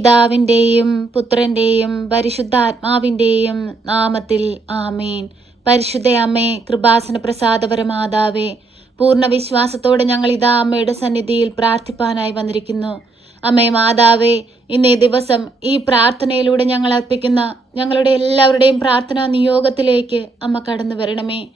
പിതാവിൻ്റെയും പുത്രൻ്റെയും പരിശുദ്ധാത്മാവിൻ്റെയും നാമത്തിൽ ആമേൻ. പരിശുദ്ധ അമ്മേ, കൃപാസന പ്രസാദപരമാതാവേ, പൂർണ്ണ വിശ്വാസത്തോടെ ഞങ്ങൾ ഇതാ അമ്മയുടെ സന്നിധിയിൽ പ്രാർത്ഥിപ്പാനായി വന്നിരിക്കുന്നു. അമ്മേ മാതാവേ, ഇന്നേ ദിവസം ഈ പ്രാർത്ഥനയിലൂടെ ഞങ്ങൾ അർപ്പിക്കുന്ന ഞങ്ങളുടെ എല്ലാവരുടെയും പ്രാർത്ഥനാ നിയോഗത്തിലേക്ക് അമ്മ കടന്നു വരണമേ.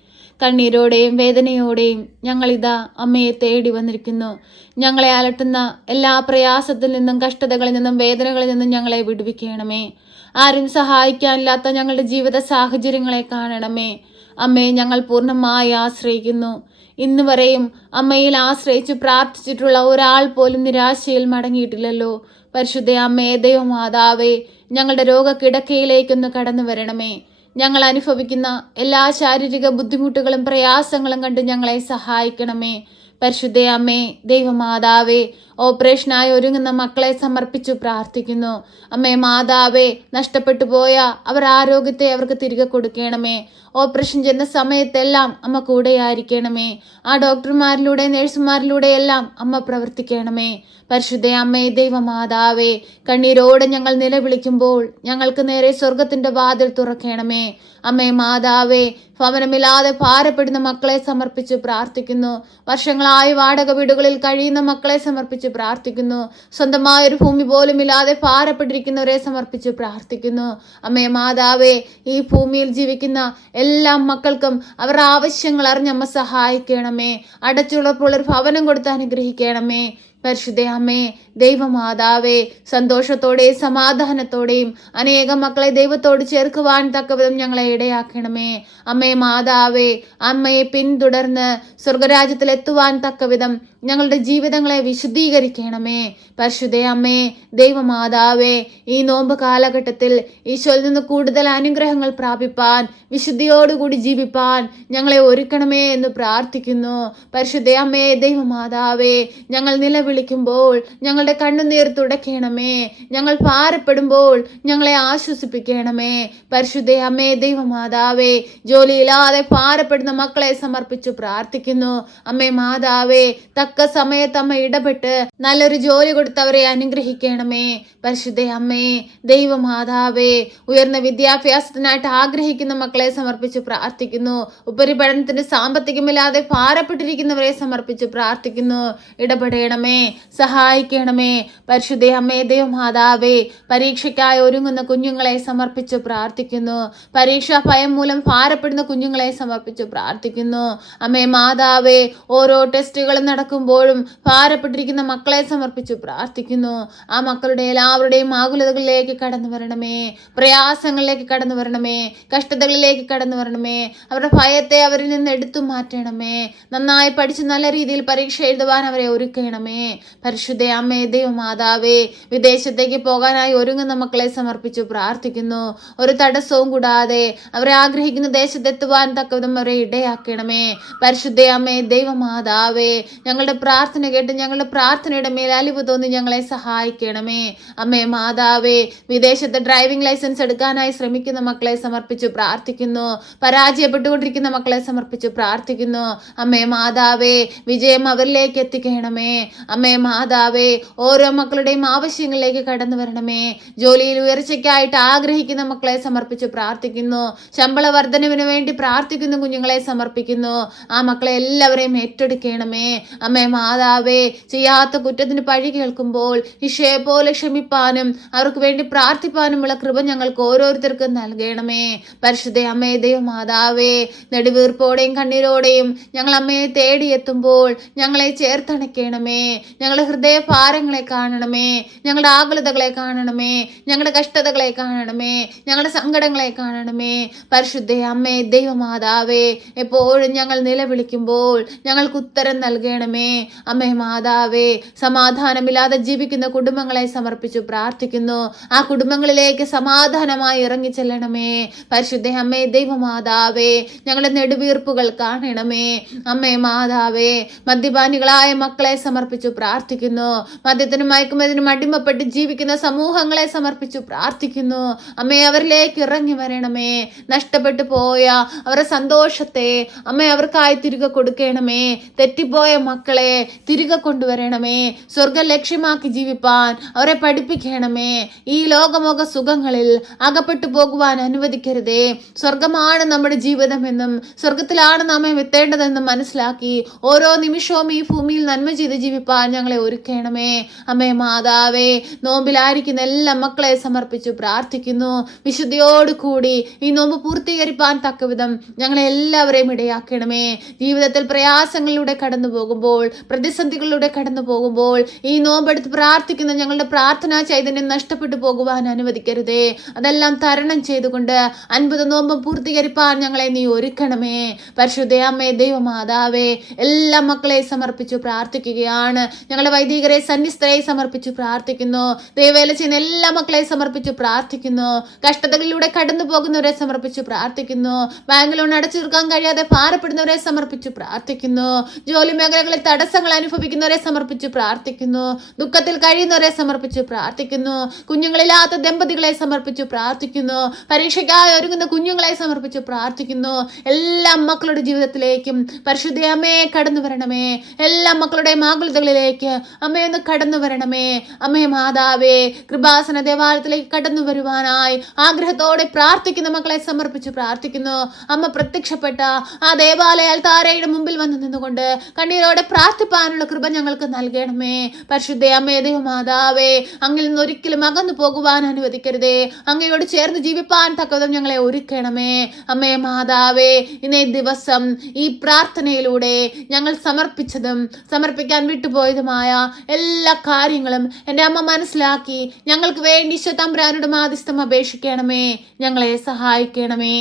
കണ്ണീരോടെയും വേദനയോടെയും ഞങ്ങളിതാ അമ്മയെ തേടി വന്നിരിക്കുന്നു. ഞങ്ങളെ അലട്ടുന്ന എല്ലാ പ്രയാസത്തിൽ നിന്നും, കഷ്ടതകളിൽ നിന്നും, വേദനകളിൽ നിന്നും ഞങ്ങളെ വിടുവിക്കണമേ. ആരും സഹായിക്കാനില്ലാത്ത ഞങ്ങളുടെ ജീവിത സാഹചര്യങ്ങളെ കാണണമേ. അമ്മയെ ഞങ്ങൾ പൂർണ്ണമായി ആശ്രയിക്കുന്നു. ഇന്ന് വരെയും അമ്മയിൽ ആശ്രയിച്ച് പ്രാർത്ഥിച്ചിട്ടുള്ള ഒരാൾ പോലും നിരാശയിൽ മടങ്ങിയിട്ടില്ലല്ലോ. പരിശുദ്ധ അമ്മയെ, ദൈവമാതാവേ, ഞങ്ങളുടെ രോഗക്കിടക്കയിലേക്കൊന്ന് കടന്നു വരണമേ. ഞങ്ങൾ അനുഭവിക്കുന്ന എല്ലാ ശാരീരിക ബുദ്ധിമുട്ടുകളും പ്രയാസങ്ങളും കണ്ട് ഞങ്ങളെ സഹായിക്കണമേ. പരിശുദ്ധ അമ്മേ, ദൈവമാതാവേ, ഓപ്പറേഷനായി ഒരുങ്ങുന്ന മക്കളെ സമർപ്പിച്ചു പ്രാർത്ഥിക്കുന്നു. അമ്മേ മാതാവേ, നഷ്ടപ്പെട്ടു പോയ അവർ ആരോഗ്യത്തെ അവർക്ക് തിരികെ കൊടുക്കണമേ. ഓപ്പറേഷൻ ചെയ്യുന്ന സമയത്തെല്ലാം അമ്മ കൂടെയായിരിക്കണമേ. ആ ഡോക്ടർമാരിലൂടെ, നഴ്സുമാരിലൂടെ എല്ലാം അമ്മ പ്രവർത്തിക്കണമേ. പരിശുദ്ധ അമ്മേ, ദൈവമാതാവേ, കണ്ണീരോടെ ഞങ്ങൾ നിലവിളിക്കുമ്പോൾ ഞങ്ങൾക്ക് നേരെ സ്വർഗത്തിന്റെ വാതിൽ തുറക്കണമേ. അമ്മേ മാതാവേ, ഭവനമില്ലാതെ ഭാരപ്പെടുന്ന മക്കളെ സമർപ്പിച്ച് പ്രാർത്ഥിക്കുന്നു. വർഷങ്ങളായി വാടക വീടുകളിൽ കഴിയുന്ന മക്കളെ സമർപ്പിച്ച് പ്രാർത്ഥിക്കുന്നു. സ്വന്തമായൊരു ഭൂമി പോലും ഇല്ലാതെ ഭാരപ്പെട്ടിരിക്കുന്നവരെ സമർപ്പിച്ച് പ്രാർത്ഥിക്കുന്നു. അമ്മേ മാതാവേ, ഈ ഭൂമിയിൽ ജീവിക്കുന്ന എല്ലാ മക്കൾക്കും അവരുടെ ആവശ്യങ്ങൾ അറിഞ്ഞമ്മ സഹായിക്കണമേ. അടച്ചുറപ്പുള്ളൊരു ഭവനം കൊടുത്ത് അനുഗ്രഹിക്കണമേ. പരിശുദ്ധ അമ്മേ, ദൈവമാതാവേ, സന്തോഷത്തോടെയും സമാധാനത്തോടെയും അനേകം മക്കളെ ദൈവത്തോട് ചേർക്കുവാൻ തക്കവിധം ഞങ്ങളെ ഇടയാക്കണമേ. അമ്മേ മാതാവേ, അമ്മയെ പിന്തുടർന്ന് സ്വർഗരാജ്യത്തിലെത്തുവാൻ തക്കവിധം ഞങ്ങളുടെ ജീവിതങ്ങളെ വിശുദ്ധീകരിക്കണമേ. പരിശുദ്ധ അമ്മേ, ദൈവമാതാവേ, ഈ നോമ്പ് കാലഘട്ടത്തിൽ ഈശോയിൽ നിന്ന് കൂടുതൽ അനുഗ്രഹങ്ങൾ പ്രാപിപ്പാൻ, വിശുദ്ധിയോടുകൂടി ജീവിപ്പാൻ ഞങ്ങളെ ഒരുക്കണമേ എന്ന് പ്രാർത്ഥിക്കുന്നു. പരിശുദ്ധ അമ്മേ, ദൈവമാതാവേ, ഞങ്ങൾ നിലവിളിക്കുമ്പോൾ ഞങ്ങളുടെ കണ്ണുനീർ തുടയ്ക്കണമേ. ഞങ്ങൾ ഭാരപ്പെടുമ്പോൾ ഞങ്ങളെ ആശ്വസിപ്പിക്കണമേ. പരിശുദ്ധ അമ്മേ, ദൈവമാതാവേ, ജോലിയില്ലാതെ ഭാരപ്പെടുന്ന മക്കളെ സമർപ്പിച്ചു പ്രാർത്ഥിക്കുന്നു. അമ്മേ മാതാവേ, തക്ക സമയത്ത് അമ്മ ഇടപെട്ട് നല്ലൊരു ജോലി കൊടുത്തവരെ അനുഗ്രഹിക്കണമേ. പരിശുദ്ധ അമ്മേ, ദൈവമാതാവേ, ഉയർന്ന വിദ്യാഭ്യാസത്തിനായിട്ട് ആഗ്രഹിക്കുന്ന മക്കളെ സമർപ്പിച്ച് പ്രാർത്ഥിക്കുന്നു. ഉപരിപഠനത്തിന് സാമ്പത്തികമില്ലാതെ ഭാരപ്പെട്ടിരിക്കുന്നവരെ സമർപ്പിച്ച് പ്രാർത്ഥിക്കുന്നു. ഇടപെടണമേ, സഹായിക്കണമേ. പരിശുദ്ധ അമ്മേ, ദൈവമാതാവേ, പരീക്ഷയ്ക്കായി ഒരുങ്ങുന്ന കുഞ്ഞുങ്ങളെ സമർപ്പിച്ച് പ്രാർത്ഥിക്കുന്നു. പരീക്ഷാ ഭയം മൂലം ഭാരപ്പെടുന്ന കുഞ്ഞുങ്ങളെ സമർപ്പിച്ച് പ്രാർത്ഥിക്കുന്നു. അമ്മേ മാതാവേ, ഓരോ ടെസ്റ്റുകളും നടക്കുമ്പോഴും ഭാരപ്പെട്ടിരിക്കുന്ന മക്കളെ സമർപ്പിച്ചു പ്രാർത്ഥിക്കുന്നു. ആ മക്കളുടെ എല്ലാവരുടെയും ആകുലതകളിലേക്ക് കടന്നു വരണമേ. പ്രയാസങ്ങളിലേക്ക് കടന്നു വരണമേ. കഷ്ടതകളിലേക്ക് കടന്നു വരണമേ. അവരുടെ ഭയത്തെ അവരിൽ നിന്ന് എടുത്തു മാറ്റണമേ. നന്നായി പഠിച്ച് നല്ല രീതിയിൽ പരീക്ഷ എഴുതുവാൻ അവരെ ഒരുക്കണമേ. പരിശുദ്ധ അമ്മേ, ദൈവമാതാവേ, വിദേശത്തേക്ക് പോകാനായി ഒരുങ്ങുന്ന മക്കളെ സമർപ്പിച്ചു പ്രാർത്ഥിക്കുന്നു. ഒരു തടസ്സവും കൂടാതെ അവരെ ആഗ്രഹിക്കുന്ന ദേശത്തെത്തുവാൻ തക്കവിധം അവരെ ഇടയാക്കണമേ. പരിശുദ്ധ അമ്മേ, ദൈവമാതാവേ, ഞങ്ങളുടെ പ്രാർത്ഥന കേട്ട് ഞങ്ങളുടെ പ്രാർത്ഥനയുടെ മേൽ അലിവ് തോന്നി ഞങ്ങളെ സഹായിക്കണമേ. അമ്മേ മാതാവേ, വിദേശത്ത് ഡ്രൈവിംഗ് ലൈസൻസ് എടുക്കാനായി ശ്രമിക്കുന്ന മക്കളെ സമർപ്പിച്ചു പ്രാർത്ഥിക്കുന്നു. പരാജയപ്പെട്ടുകൊണ്ടിരിക്കുന്ന മക്കളെ സമർപ്പിച്ചു പ്രാർത്ഥിക്കുന്നു. അമ്മേ മാതാവേ, വിജയം അവരിലേക്ക് എത്തിക്കണമേ. അമ്മേ മാതാവേ, ഓരോ മക്കളുടെയും ആവശ്യങ്ങളിലേക്ക് കടന്നു വരണമേ. ജോലിയിൽ ഉയർച്ചയ്ക്കായിട്ട് ആഗ്രഹിക്കുന്ന മക്കളെ സമർപ്പിച്ച് പ്രാർത്ഥിക്കുന്നു. ശമ്പള വർധനവിന് വേണ്ടി പ്രാർത്ഥിക്കുന്ന കുഞ്ഞുങ്ങളെ സമർപ്പിക്കുന്നു. ആ മക്കളെ എല്ലാവരെയും ഏറ്റെടുക്കണമേ. അമ്മേ മാതാവേ, ചെയ്യാത്ത കുറ്റത്തിന് പഴി കേൾക്കുമ്പോൾ ഈശോയെ പോലെ ക്ഷമിപ്പാനും അവർക്ക് വേണ്ടി പ്രാർത്ഥിപ്പാനുമുള്ള കൃപ ഞങ്ങൾക്ക് ഓരോരുത്തർക്കും നൽകണമേ. പരിശുദ്ധ അമ്മേ, ദൈവമാതാവേ, നെടുവീർപ്പോടെയും കണ്ണീരോടെയും ഞങ്ങൾ അമ്മയെ തേടിയെത്തുമ്പോൾ ഞങ്ങളെ ചേർത്തണയ്ക്കണമേ. ഞങ്ങളുടെ ഹൃദയ ഭാരങ്ങളെ കാണണമേ. ഞങ്ങളുടെ ആകുലതകളെ കാണണമേ. ഞങ്ങളുടെ കഷ്ടതകളെ കാണണമേ. ഞങ്ങളുടെ സങ്കടങ്ങളെ കാണണമേ. പരിശുദ്ധ അമ്മേ, ദൈവമാതാവേ, എപ്പോഴും ഞങ്ങൾ നിലവിളിക്കുമ്പോൾ ഞങ്ങൾക്ക് ഉത്തരം നൽകണമേ. അമ്മേ മാതാവേ, സമാധാനമില്ലാതെ ജീവിക്കുന്ന കുടുംബങ്ങളെ സമർപ്പിച്ചു പ്രാർത്ഥിക്കുന്നു. ആ കുടുംബങ്ങളിലേക്ക് സമാധാനമായി ഇറങ്ങിച്ചെല്ലണമേ. പരിശുദ്ധ അമ്മേ, ദൈവമാതാവേ, ഞങ്ങളുടെ നെടുവീർപ്പുകൾ കാണണമേ. അമ്മേ മാതാവേ, മദ്യപാനികളായ മക്കളെ സമർപ്പിച്ചു പ്രാർത്ഥിക്കുന്നു. മദ്യത്തിനും മയക്കുമരുന്നിനും അടിമപ്പെട്ട് ജീവിക്കുന്ന സമൂഹങ്ങളെ സമർപ്പിച്ചു പ്രാർത്ഥിക്കുന്നു. അമ്മേ, അവരിലേക്ക് ഇറങ്ങി വരണമേ. നഷ്ടപ്പെട്ടു പോയ അവരുടെ സന്തോഷത്തെ അമ്മേ അവർക്കായി തിരികെ കൊടുക്കണമേ. തെറ്റിപ്പോയ മക്കളെ മക്കളെ തിരികെ കൊണ്ടുവരണമേ. സ്വർഗം ലക്ഷ്യമാക്കി ജീവിപ്പാൻ അവരെ പഠിപ്പിക്കണമേ. ഈ ലോകമോക സുഖങ്ങളിൽ അകപ്പെട്ടു പോകുവാൻ അനുവദിക്കരുതേ. സ്വർഗമാണ് നമ്മുടെ ജീവിതമെന്നും സ്വർഗത്തിലാണ് നമ്മെ എത്തേണ്ടതെന്നും മനസ്സിലാക്കി ഓരോ നിമിഷവും ഈ ഭൂമിയിൽ നന്മ ചെയ്ത് ജീവിപ്പാൻ ഞങ്ങളെ ഒരുക്കണമേ. അമ്മേ മാതാവേ, നോമ്പിലായിരിക്കുന്ന എല്ലാ മക്കളെ സമർപ്പിച്ചു പ്രാർത്ഥിക്കുന്നു. വിശുദ്ധിയോടുകൂടി ഈ നോമ്പ് പൂർത്തീകരിപ്പാൻ തക്കവിധം ഞങ്ങളെ എല്ലാവരെയും ഇടയാക്കണമേ. ജീവിതത്തിൽ പ്രയാസങ്ങളിലൂടെ കടന്നു പോകുമ്പോൾ, പ്രതിസന്ധികളിലൂടെ കടന്നു പോകുമ്പോൾ ഈ നോമ്പെടുത്ത് പ്രാർത്ഥിക്കുന്ന ഞങ്ങളുടെ പ്രാർത്ഥനാ ചൈതന്യം നഷ്ടപ്പെട്ടു പോകുവാൻ അനുവദിക്കരുതേ. അതെല്ലാം തരണം ചെയ്തുകൊണ്ട് 50 നോമ്പും പൂർത്തീകരിപ്പാൻ ഞങ്ങളെ നീ ഒരുക്കണമേ. പരിശുദ്ധ അമ്മേ, ദൈവമാതാവേ, എല്ലാ മക്കളെ സമർപ്പിച്ചു പ്രാർത്ഥിക്കുകയാണ്. ഞങ്ങളുടെ വൈദികരെ, സന്യസ്തരെ സമർപ്പിച്ചു പ്രാർത്ഥിക്കുന്നു. ദൈവവേല ചെയ്യുന്ന എല്ലാ മക്കളെ സമർപ്പിച്ചു പ്രാർത്ഥിക്കുന്നു. കഷ്ടതകളിലൂടെ കടന്നു പോകുന്നവരെ സമർപ്പിച്ചു പ്രാർത്ഥിക്കുന്നു. ബാങ്ക് ലോൺ അടച്ചു തീർക്കാൻ കഴിയാതെ ഭാരപ്പെടുന്നവരെ സമർപ്പിച്ചു പ്രാർത്ഥിക്കുന്നു. ജോലി മേഖലകളിൽ തടസ്സങ്ങൾ അനുഭവിക്കുന്നവരെ സമർപ്പിച്ചു പ്രാർത്ഥിക്കുന്നു. ദുഃഖത്തിൽ കഴിയുന്നവരെ സമർപ്പിച്ചു പ്രാർത്ഥിക്കുന്നു. കുഞ്ഞുങ്ങളില്ലാത്ത ദമ്പതികളെ സമർപ്പിച്ചു പ്രാർത്ഥിക്കുന്നു. പരീക്ഷയ്ക്കായി ഒരുങ്ങുന്ന കുഞ്ഞുങ്ങളെ സമർപ്പിച്ചു പ്രാർത്ഥിക്കുന്നു. എല്ലാ മക്കളുടെ ജീവിതത്തിലേക്കും പരിശുദ്ധ അമ്മയെ കടന്നു വരണമേ. എല്ലാ മക്കളുടെയും ആകുലതകളിലേക്ക് അമ്മയൊന്ന് കടന്നു വരണമേ. അമ്മേ മാതാവേ, കൃപാസന ദേവാലയത്തിലേക്ക് കടന്നു വരുവാനായി ആഗ്രഹത്തോടെ പ്രാർത്ഥിക്കുന്ന മക്കളെ സമർപ്പിച്ചു പ്രാർത്ഥിക്കുന്നു. അമ്മ പ്രത്യക്ഷപ്പെട്ട ആ ദേവാലയ അൽത്താരയുടെ മുമ്പിൽ വന്ന് നിന്നുകൊണ്ട് കണ്ണീരോടെ പ്രാർത്ഥിപ്പാനുള്ള കൃപ ഞങ്ങൾക്ക് നൽകണമേ. പരിശുദ്ധ അമ്മേ, ദൈവമാതാവേ, അങ്ങിൽ നിന്ന് ഒരിക്കലും അകന്നു പോകുവാൻ അനുവദിക്കരുതേ. അങ്ങയോട് ചേർന്ന് ജീവിപ്പാൻ തക്കതും ഞങ്ങളെ ഒരുക്കണമേ. അമ്മേ മാതാവേ, ഇന്നേ ദിവസം ഈ പ്രാർത്ഥനയിലൂടെ ഞങ്ങൾ സമർപ്പിച്ചതും സമർപ്പിക്കാൻ വിട്ടുപോയതുമായ എല്ലാ കാര്യങ്ങളും എൻ്റെ അമ്മ മനസ്സിലാക്കി ഞങ്ങൾക്ക് വേണ്ടി ഈശോ തമ്പുരാനോട് മാധ്യസ്ഥം അപേക്ഷിക്കണമേ. ഞങ്ങളെ സഹായിക്കണമേ.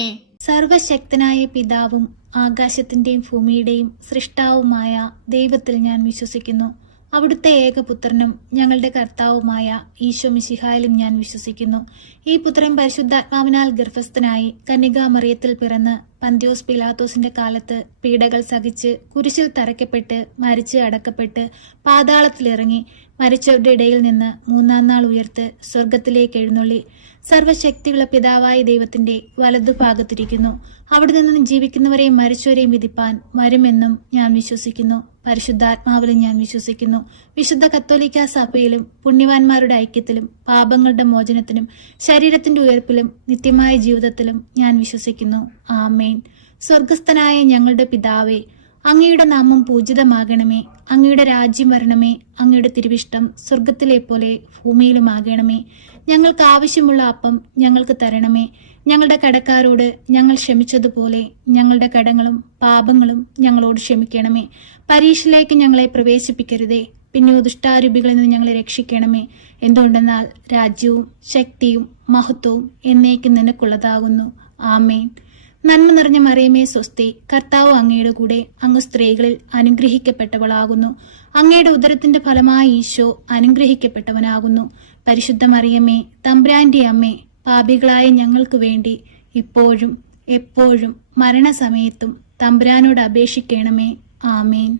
സർവശക്തനായ പിതാവും ആകാശത്തിൻ്റെയും ഭൂമിയുടെയും സൃഷ്ടാവുമായ ദൈവത്തിൽ ഞാൻ വിശ്വസിക്കുന്നു. അവിടുത്തെ ഏകപുത്രനും ഞങ്ങളുടെ കർത്താവുമായ ഈശോ മിശിഹായിലും ഞാൻ വിശ്വസിക്കുന്നു. ഈ പുത്രൻ പരിശുദ്ധാത്മാവിനാൽ ഗർഭസ്ഥനായി കന്യകാമറിയത്തിൽ പിറന്ന് പന്തിയോസ് പിലാത്തോസിന്റെ കാലത്ത് പീഡകൾ സഹിച്ച് കുരിശിൽ തറയ്ക്കപ്പെട്ട് മരിച്ച് അടക്കപ്പെട്ട് പാതാളത്തിലിറങ്ങി മരിച്ചവരുടെ ഇടയിൽ നിന്ന് 3-ാം നാൾ ഉയർത്ത് സ്വർഗത്തിലേക്ക് എഴുന്നള്ളി സർവശക്തിയുള്ള പിതാവായ ദൈവത്തിന്റെ വലതുഭാഗത്തിരിക്കുന്നു. അവിടെ നിന്ന് ജീവിക്കുന്നവരെയും മരിച്ചവരെയും വിധിപ്പാൻ വരുമെന്നും ഞാൻ വിശ്വസിക്കുന്നു. പരിശുദ്ധാത്മാവിലും ഞാൻ വിശ്വസിക്കുന്നു. വിശുദ്ധ കത്തോലിക്ക സഭയിലും പുണ്യവാന്മാരുടെ ഐക്യത്തിലും പാപങ്ങളുടെ മോചനത്തിനും ശരീരത്തിന്റെ ഉയർപ്പിലും നിത്യമായ ജീവിതത്തിലും ഞാൻ വിശ്വസിക്കുന്നു. ആമേൻ. സ്വർഗസ്ഥനായ ഞങ്ങളുടെ പിതാവേ, അങ്ങയുടെ നാമം പൂജിതമാകണമേ. അങ്ങയുടെ രാജ്യം വരണമേ. അങ്ങയുടെ തിരുവിഷ്ടം സ്വർഗത്തിലെ പോലെ ഭൂമിയിലുമാകണമേ. ഞങ്ങൾക്ക് ആവശ്യമുള്ള അപ്പം ഞങ്ങൾക്ക് തരണമേ. ഞങ്ങളുടെ കടക്കാരോട് ഞങ്ങൾ ക്ഷമിച്ചതുപോലെ ഞങ്ങളുടെ കടങ്ങളും പാപങ്ങളും ഞങ്ങളോട് ക്ഷമിക്കണമേ. പരീക്ഷയിലേക്ക് ഞങ്ങളെ പ്രവേശിപ്പിക്കരുതേ, പിന്നെ ദുഷ്ടാരൂപികളിൽ നിന്ന് ഞങ്ങളെ രക്ഷിക്കണമേ. എന്തുകൊണ്ടെന്നാൽ രാജ്യവും ശക്തിയും മഹത്വവും എന്നേക്കും നിനക്കുള്ളതാകുന്നു. ആമേൻ. നന്മ നിറഞ്ഞ മറിയമേ സ്വസ്തി, കർത്താവ് അങ്ങയുടെ കൂടെ, അങ്ങ് സ്ത്രീകളിൽ അനുഗ്രഹിക്കപ്പെട്ടവളാകുന്നു. അങ്ങയുടെ ഉദരത്തിന്റെ ഫലമായി ഈശോ അനുഗ്രഹിക്കപ്പെട്ടവനാകുന്നു. പരിശുദ്ധ മറിയമേ, തമ്പുരാന്റെ അമ്മേ, പാപികളായ ഞങ്ങൾക്ക് വേണ്ടി ഇപ്പോഴും എപ്പോഴും മരണസമയത്തും തമ്പുരാനോട് അപേക്ഷിക്കണമേ. ആമേൻ.